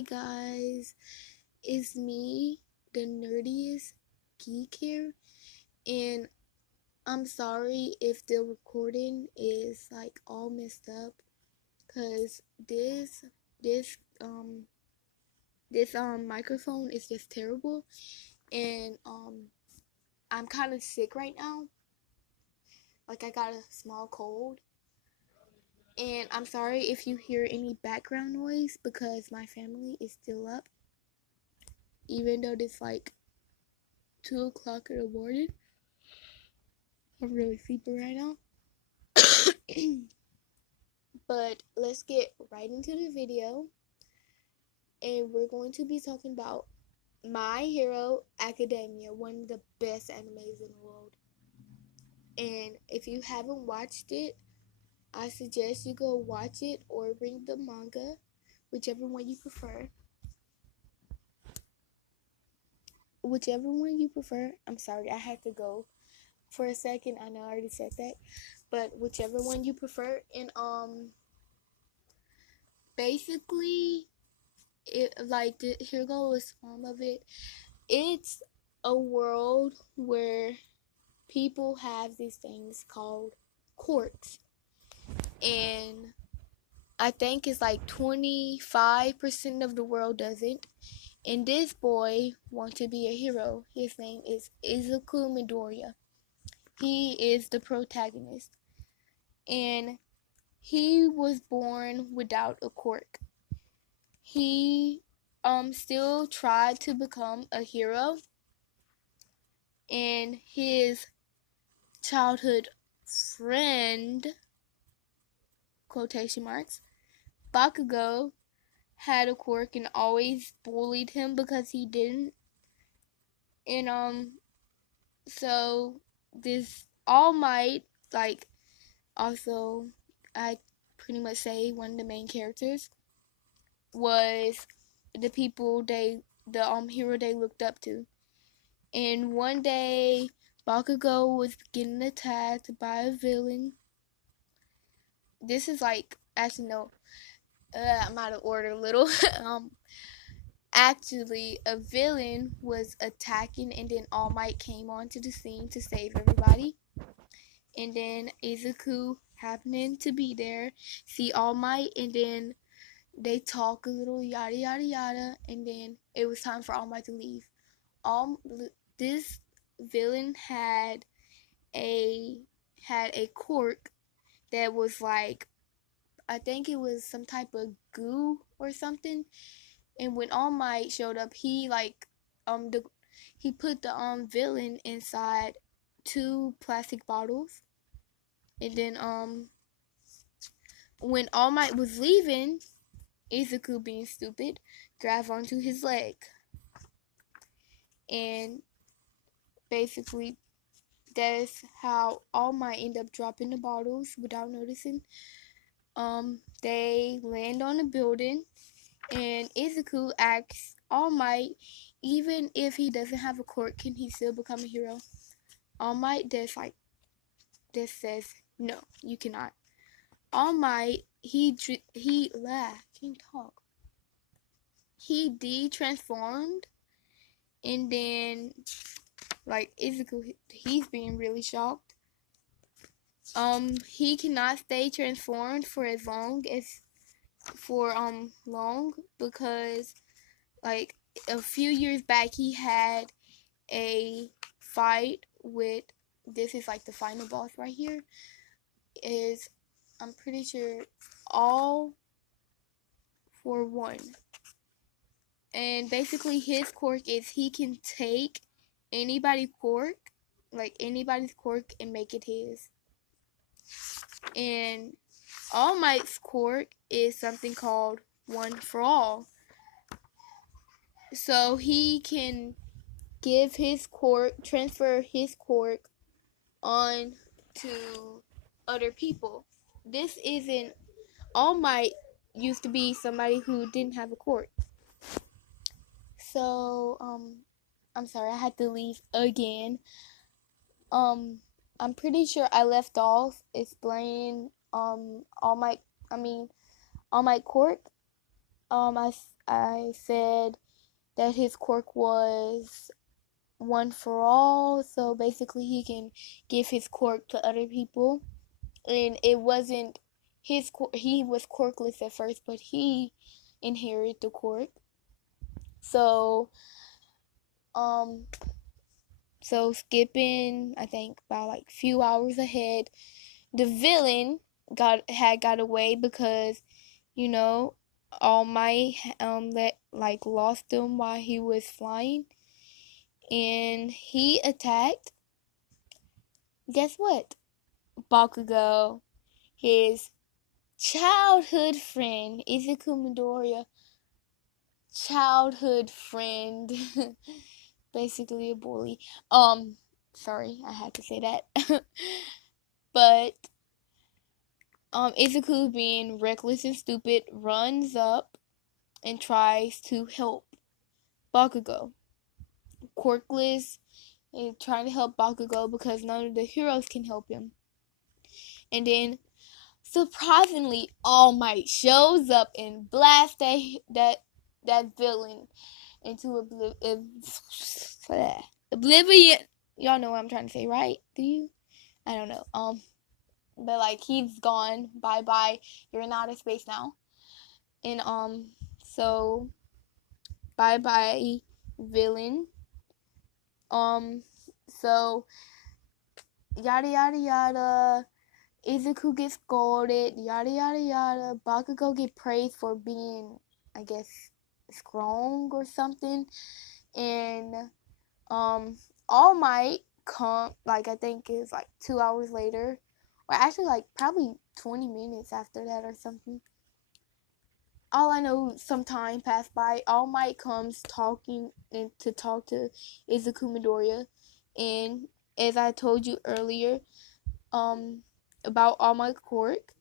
Hi guys, it's me, the nerdiest geek here, and I'm sorry if the recording is like all messed up, cause this um this microphone is just terrible, and I'm kind of sick right now, like I got a small cold, and I'm sorry if you hear any background noise because my family is still up, even though it's like 2 o'clock in the morning. I'm really sleepy right now. But let's get right into the video. And we're going to be talking about My Hero Academia, one of the best animes in the world. And if you haven't watched it, I suggest you go watch it or read the manga, whichever one you prefer. Whichever one you prefer. I'm sorry, I had to go for a second. I know I already said that. But whichever one you prefer. And basically here goes some of it. It's a world where people have these things called quirks, and I think it's like 25% of the world doesn't. And this boy wants to be a hero. His name is Izuku Midoriya. He is the protagonist, and he was born without a quirk. He still tried to become a hero, and his childhood friend, quotation marks, Bakugo, had a quirk and always bullied him because he didn't. And so this All Might, like, also, I pretty much say one of the main characters was the people the hero they looked up to. And one day Bakugo was getting attacked by a villain. This is like, actually no, I'm out of order a little. Actually, a villain was attacking, and then All Might came onto the scene to save everybody. And then Izuku happening to be there, see All Might, and then they talk a little, yada yada yada, and then it was time for All Might to leave. This villain had a quirk that was like, I think it was some type of goo or something. And when All Might showed up, he put the villain inside 2 plastic bottles. And then when All Might was leaving, Izuku, being stupid, grabbed onto his leg. And basically that's how All Might ended up dropping the bottles without noticing. They land on a building, and Izuku asks All Might, even if he doesn't have a quirk, can he still become a hero? All Might says, no, you cannot. All Might, can't talk. He de-transformed, and then, like, Izuku, he's being really shocked. He cannot stay transformed for as long as long because, like, a few years back he had a fight with, this is like the final boss right here, is, I'm pretty sure, All for One. And basically his quirk is he can take anybody's quirk, and make it his. And All Might's quirk is something called One for All. So he can transfer his quirk on to other people. This isn't, All Might used to be somebody who didn't have a quirk. So, I'm sorry, I had to leave again. I'm pretty sure I left off explaining All Might quirk. I said that his quirk was one for all, so basically he can give his quirk to other people. And it wasn't his quirk, he was quirkless at first, but he inherited the quirk. So, um, so skipping, I think about like few hours ahead, the villain got away because, you know, All Might lost him while he was flying, and he attacked. Guess what? Bakugo, his childhood friend, Izuku Midoriya, childhood friend, basically a bully. Sorry, I had to say that. But Izuku, being reckless and stupid, runs up and tries to help Bakugo. Quirkless and trying to help Bakugo because none of the heroes can help him. And then, surprisingly, All Might shows up and blasts that villain into oblivion. Y'all know what I'm trying to say, right? Do you? I don't know. But like he's gone. Bye bye. You're in outer space now. And so bye bye villain. So yada yada yada. Izuku gets scolded. Yada yada yada. Bakugo get praised for being, I guess, strong or something. And All Might come, like, I think it's like 2 hours later, or actually like probably 20 minutes after that or something. All I know, some time passed by. All Might comes talking and to talk to Izuku Midoriya, and as I told you earlier, about All Might quirk,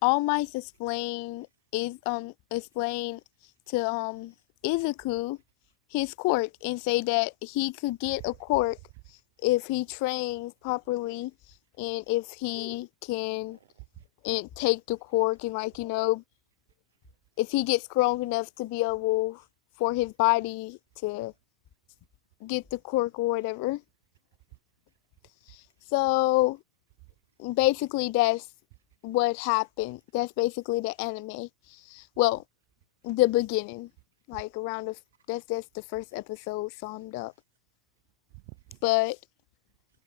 All Might explain to Izuku his quirk and say that he could get a quirk if he trains properly and if he can and take the quirk and, like, if he gets strong enough to be able for his body to get the quirk or whatever. So basically that's what happened. That's basically the anime. Well, the beginning, like around that's the first episode summed up. But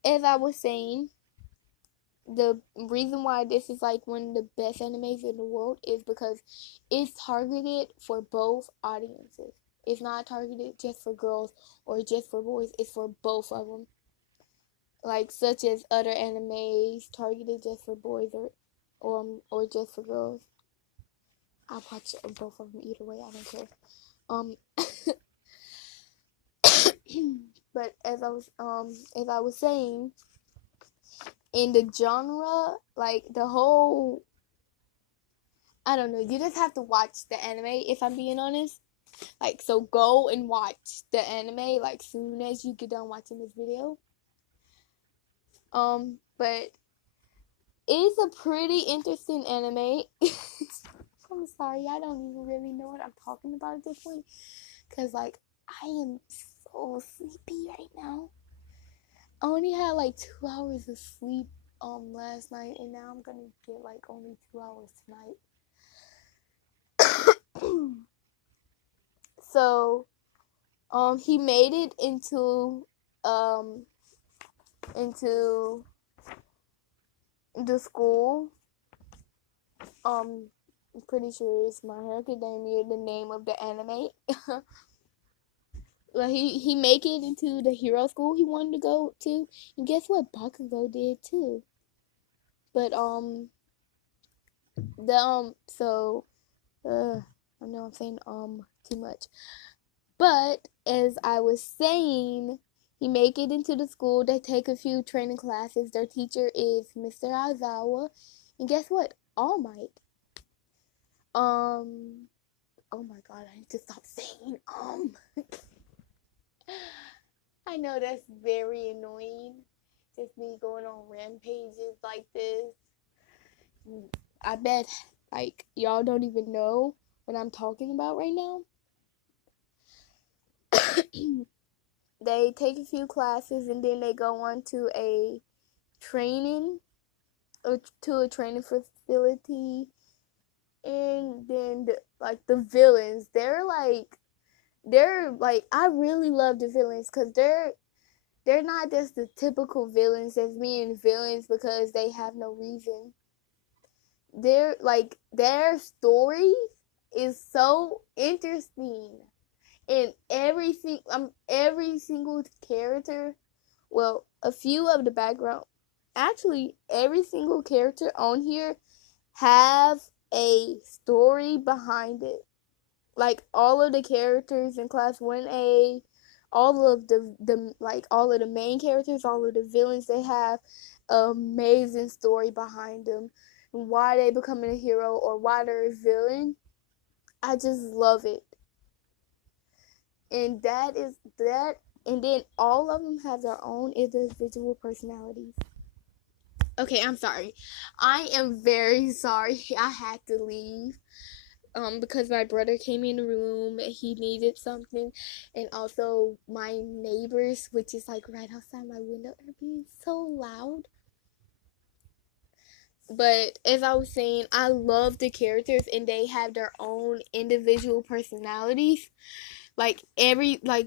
as I was saying, the reason why this is like one of the best animes in the world is because it's targeted for both audiences. It's not targeted just for girls or just for boys. It's for both of them. Like such as other animes targeted just for boys or just for girls. I'll watch both of them either way. I don't care. But as I was saying, in the genre, like the whole, I don't know, you just have to watch the anime if I'm being honest. Like, so go and watch the anime like soon as you get done watching this video. But it's a pretty interesting anime. I'm sorry, I don't even really know what I'm talking about at this point, cause like I am so sleepy right now. I only had like 2 hours of sleep last night, and now I'm gonna get like only 2 hours tonight. So he made it into the school. I'm pretty sure it's My Hero Academia, the name of the anime. Well, he make it into the hero school he wanted to go to, and guess what? Bakugo did too. But so I know I'm saying too much, but as I was saying, he make it into the school. They take a few training classes. Their teacher is Mr. Aizawa, and guess what? All Might. Oh my god, I need to stop saying I know that's very annoying. Just me going on rampages like this. I bet like y'all don't even know what I'm talking about right now. they take a few classes and then they go on to a training or to a training facility. And then the villains, they're like I really love the villains because they're not just the typical villains as being villains because they have no reason. They're like their story is so interesting, and every single character, well, a few of the background, actually every single character on here have a story behind it. Like all of the characters in class 1A, all of the main characters, all of the villains, they have an amazing story behind them. Why they becoming a hero or why they're a villain. I just love it. And that is that and then all of them have their own individual personalities. Okay, I'm sorry. I am very sorry. I had to leave. Because my brother came in the room, he needed something, and also my neighbors, which is like right outside my window, are being so loud. But as I was saying, I love the characters and they have their own individual personalities. Like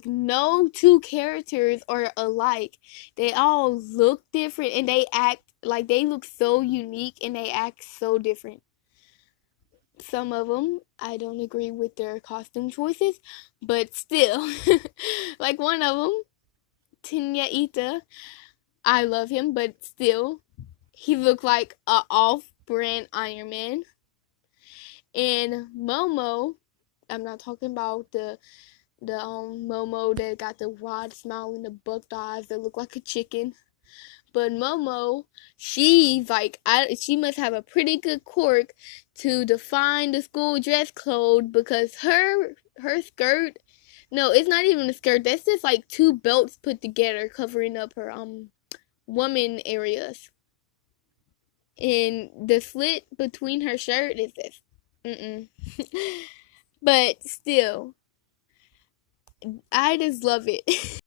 no two characters are alike. They all look different and they act like they look so unique and they act so different. Some of them I don't agree with their costume choices, but still, like one of them, Tenya Ita, I love him, but still, he looked like a off-brand Iron Man. And Momo, I'm not talking about the Momo that got the wide smile and the bucked eyes that look like a chicken. But Momo, she must have a pretty good quirk to define the school dress code because her skirt, no, it's not even a skirt. That's just like two belts put together covering up her woman areas. And the slit between her shirt is this. But still, I just love it.